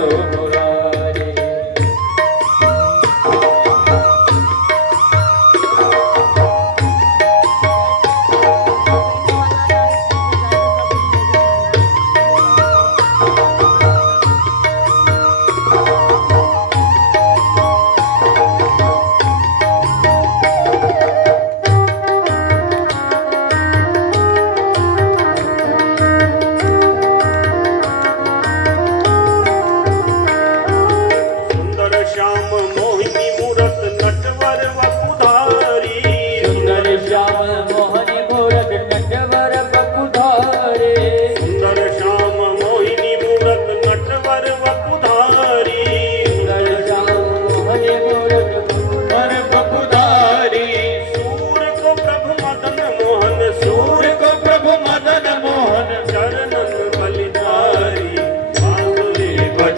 सो मुरारी।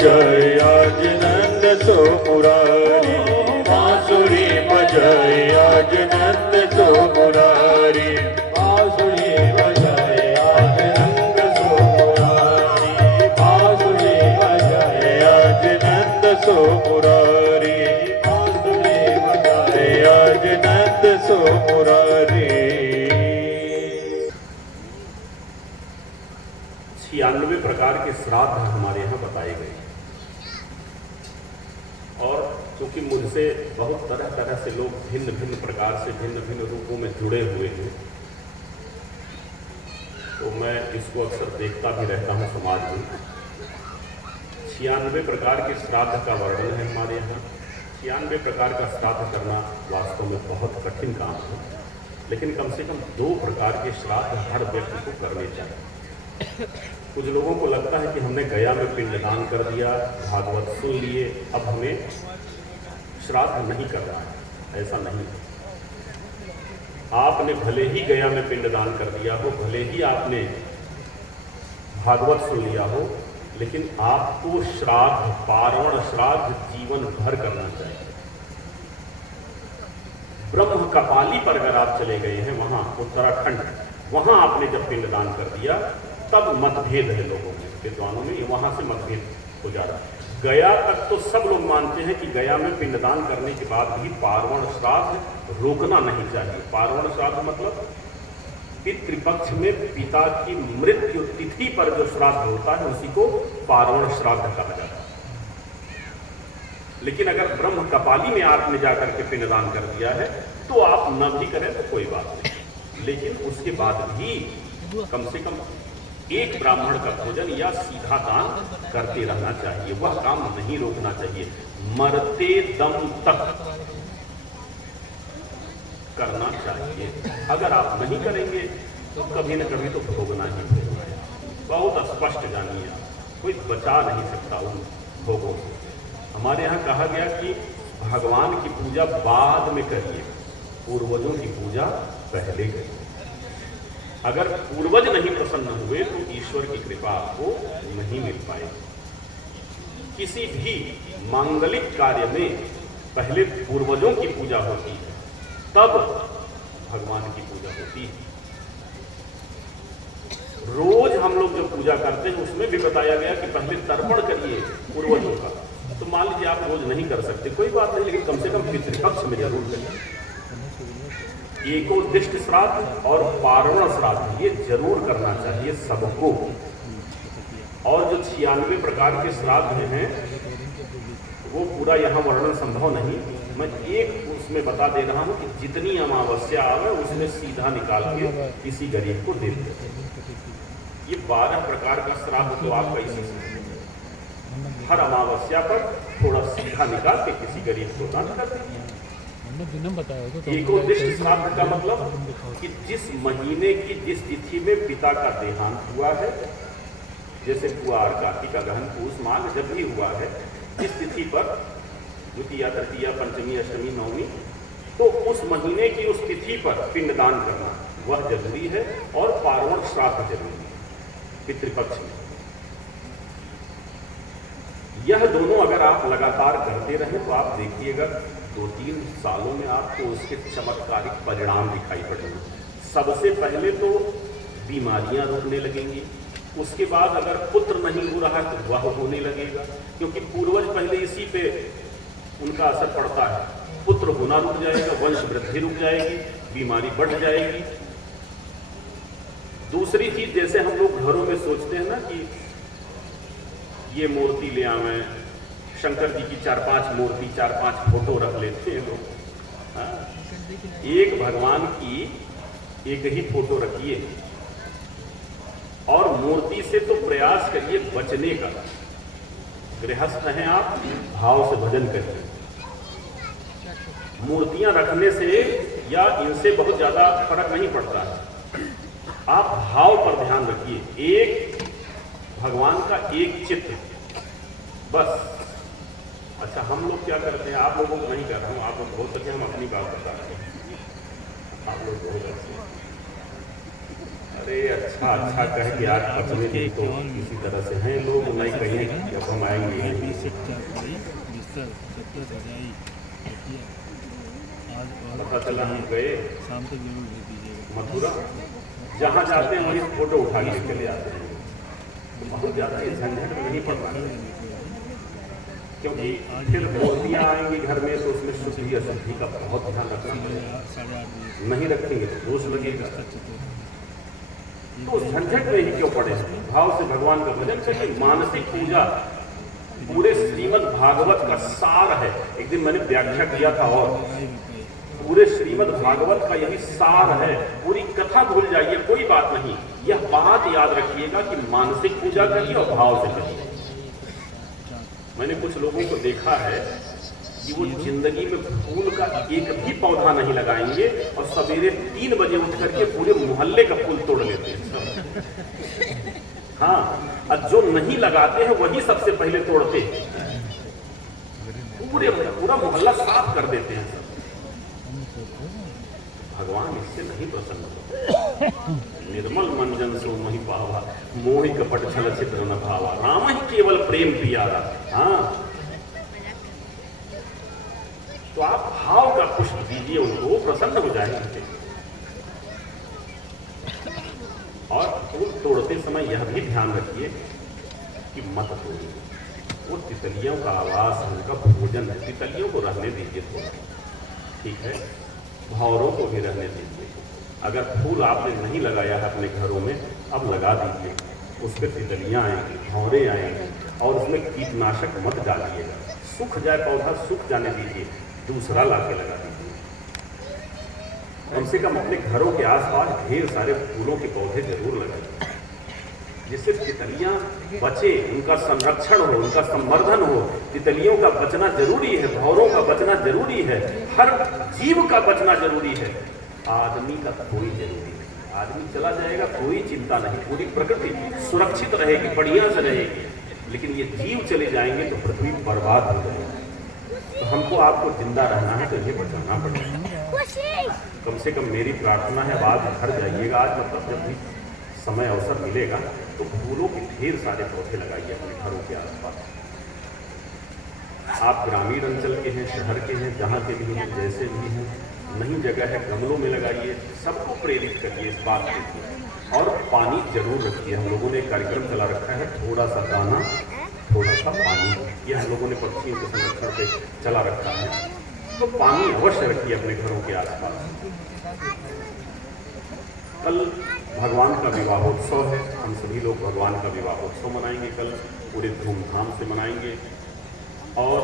जय आज नंद सो मुरारी, बांसुरी बजाए आज नंद सो मुरारी, बांसुरी बजाए आज नंद सो मुरारी, बांसुरी बजाए आज नंद सो मुरारी, बांसुरी बजाए आज नंद सो मुरारी। 96 प्रकार के श्राद्ध हमारे यहाँ बताए गए और क्योंकि मुझसे बहुत तरह तरह से लोग भिन्न भिन्न प्रकार से भिन्न भिन्न रूपों में जुड़े हुए हैं, तो मैं इसको अक्सर देखता भी रहता हूँ समाज में। 96 प्रकार के श्राद्ध का वर्णन है हमारे यहाँ। 96 प्रकार का श्राद्ध करना वास्तव में बहुत कठिन काम है, लेकिन कम से कम 2 प्रकार के श्राद्ध हर व्यक्ति को करने चाहिए। कुछ लोगों को लगता है कि हमने गया में पिंडदान कर दिया, भागवत सुन लिए, अब हमें श्राद्ध नहीं करना है। ऐसा नहीं। आपने भले ही गया में पिंडदान कर दिया हो, भले ही आपने भागवत सुन लिया हो, लेकिन आपको श्राद्ध, पार्वण श्राद्ध जीवन भर करना चाहिए। ब्रह्म कपाली पर अगर आप चले गए हैं, वहां उत्तराखंड, वहां आपने जब पिंडदान कर दिया तब मतभेद है लोगों में, विद्वानों में, वहां से मतभेद हो जा रहा है। गया तक तो सब लोग मानते हैं कि गया में पिंडदान करने के बाद भी पार्वण श्राद्ध रोकना नहीं चाहिए। पार्वण श्राद्ध मतलब पितृपक्ष में पिता की मृत्यु तिथि पर जो श्राद्ध होता है उसी को पार्वण श्राद्ध कहा जाता है। लेकिन अगर ब्रह्म कपाली में आपने जाकर के पिंडदान कर दिया है तो आप न भी करें तो कोई बात नहीं, लेकिन उसके बाद भी कम से कम एक ब्राह्मण का भोजन या सीधा दान करते रहना चाहिए। वह काम नहीं रोकना चाहिए, मरते दम तक करना चाहिए। अगर आप नहीं करेंगे तो कभी न कभी तो भोगना ही भोगना है। बहुत स्पष्ट जानिए, कोई बचा नहीं सकता उन भोगों से। हमारे यहाँ कहा गया कि भगवान की पूजा बाद में करिए, पूर्वजों की पूजा पहले करिए। अगर पूर्वज नहीं प्रसन्न हुए तो ईश्वर की कृपा आपको नहीं मिल पाएगी। किसी भी मांगलिक कार्य में पहले पूर्वजों की पूजा होती है, तब भगवान की पूजा होती है। रोज हम लोग जो पूजा करते हैं उसमें भी बताया गया कि पहले तर्पण करिए पूर्वजों का। तो मान लीजिए आप रोज नहीं कर सकते, कोई बात नहीं, लेकिन कम से कम पितृपक्ष में जरूर करिए। एकोद्दिष्ट श्राद्ध और पार्वण श्राद्ध ये जरूर करना चाहिए सबको। और जो 96 प्रकार के श्राद्ध हैं वो पूरा यहाँ वर्णन संभव नहीं, मैं एक उसमें बता दे रहा हूँ कि जितनी अमावस्या आवे उसमें सीधा निकाल के किसी गरीब को दे दे। ये 12 प्रकार का श्राद्ध तो आपका इसी से, हर अमावस्या पर थोड़ा सीधा निकाल के किसी गरीब को दान कर दीजिए। एकोद्दिष्ट श्राद्ध का मतलब कि जिस महीने की जिस तिथि में पिता का देहांत हुआ है, जैसे कुआर, कार्तिक, अगहन, पूस, माघ जब भी हुआ है, जिस तिथि पर द्वितीया, तृतीया, पंचमी, अष्टमी, नवमी, तो उस महीने की उस तिथि पर पिंडदान करना वह जरूरी है और पार्वण श्राद्ध जरूरी है पितृपक्ष में। यह दोनों अगर आप लगातार करते रहें तो आप देखिएगा 2-3 सालों में आपको उसके चमत्कारिक परिणाम दिखाई पड़ेंगे। सबसे पहले तो बीमारियां रुकने लगेंगी, उसके बाद अगर पुत्र नहीं हो रहा है तो वह होने लगेगा, क्योंकि पूर्वज पहले इसी पे उनका असर पड़ता है। पुत्र होना रुक जाएगा, वंश वृद्धि रुक जाएगी, बीमारी बढ़ जाएगी। दूसरी चीज, जैसे हम लोग घरों में सोचते हैं ना कि ये मूर्ति ले आवे, शंकर जी की 4-5 मूर्ति, 4-5 फोटो रख लेते हैं लोग। एक भगवान की एक ही फोटो रखिए और मूर्ति से तो प्रयास करिए बचने का। गृहस्थ हैं आप, भाव से भजन करिए। मूर्तियां रखने से या इनसे बहुत ज्यादा फर्क नहीं पड़ता है। आप भाव पर ध्यान रखिए, एक भगवान का एक चित्र बस। अच्छा, हम लोग क्या करते हैं, आप लोगों को नहीं कर रहा हूं, आप लोग बहुत अच्छे, हम अपनी बात बता रहे हैं। आप लोग बहुत अच्छे, अरे अच्छा अच्छा कह के आज अपने दिन तो किसी तरह से हैं लोग, नहीं कहीं जब हम आएंगे। पता चला हम गए शाम तक जरूर दे दीजिएगा। मथुरा, जहाँ जाते हैं वहीं फोटो उठा के चले आते हैं। तो बहुत ज़्यादा इस झंझट में नहीं पड़ता है, क्योंकि फिर मूर्तियाँ आएंगी घर में तो उसमें शुद्धि अशुद्धि का बहुत ध्यान रखना पड़ेगा। नहीं रखेंगे तो दोष लगेगा। तो उस झंझट में ही क्यों पड़े, भाव से भगवान का भजन करिए। मानसिक पूजा पूरे श्रीमद् भागवत का सार है। एक दिन मैंने व्याख्या किया था, और पूरे श्रीमद् भागवत का यही सार है। पूरी कथा भूल जाइए, कोई बात नहीं, यह बात याद रखिएगा कि मानसिक पूजा करिए और भाव से करिए। मैंने कुछ लोगों को देखा है कि वो जिंदगी में फूल का एक भी पौधा नहीं लगाएंगे और सवेरे 3 बजे उठ करके पूरे मोहल्ले का फूल तोड़ लेते हैं। हाँ, और जो नहीं लगाते हैं वही सबसे पहले तोड़ते हैं, पूरा मोहल्ला साफ कर देते हैं। भगवान इससे नहीं प्रसन्न होते। निर्मल मंजन सो मही पावा, मोहि कपट छल छिद्र न भावा, राम ही केवल प्रेम पियारा। हाँ, तो आप भाव का पुष्प दीजिए उनको, प्रसन्न हो जाएंगे। और फूल तोड़ते समय यह भी ध्यान रखिए कि मत तोड़िए, वो तितलियों का आवास है, उनका भोजन है, तितलियों को रहने दीजिए थोड़ा, ठीक है। भौरों को भी रहने दीजिए। अगर फूल आपने नहीं लगाया है अपने घरों में, अब लगा दीजिए, उस पर तितलियाँ आएंगी, भौरें आएंगी, और उसमें कीटनाशक मत डालिएगा। सूख जाए पौधा, सूख जाने दीजिए, दूसरा लाके लगा दीजिए। कम से कम अपने घरों के आसपास ढेर सारे फूलों के पौधे जरूर लगाइए, जिससे तितलियां बचे, उनका संरक्षण हो, उनका संवर्धन हो। तितलियों का बचना जरूरी है, भौरों का बचना जरूरी है, हर जीव का बचना जरूरी है। आदमी का कोई जरूरी नहीं, आदमी चला जाएगा कोई चिंता नहीं, पूरी प्रकृति सुरक्षित रहेगी, बढ़िया से रहेगी। लेकिन ये जीव चले जाएंगे तो पृथ्वी बर्बाद हो जाएगी। तो हमको आपको जिंदा रहना है तो ये बचाना पड़ेगा। कम से कम मेरी प्रार्थना है, आज घर जाइएगा, आज मतलब जब भी समय अवसर मिलेगा तो फूलों के ढेर सारे पौधे लगाइए अपने घरों के आसपास। आप ग्रामीण अंचल के हैं, शहर के हैं, जहाँ के भी हैं, जैसे भी हैं, नई जगह है, गमलों में लगाइए। सबको प्रेरित करिए इस बात के लिए। और पानी जरूर रखिए। हम लोगों ने कार्यक्रम चला रखा है, थोड़ा सा दाना थोड़ा सा पानी, ये हम लोगों ने पक्षियों के संरक्षण पे चला रखा है। तो पानी अवश्य रखिए अपने घरों के आसपास। कल भगवान का विवाहोत्सव है, हम सभी लोग भगवान का विवाहोत्सव मनाएंगे कल, पूरे धूमधाम से मनाएंगे। और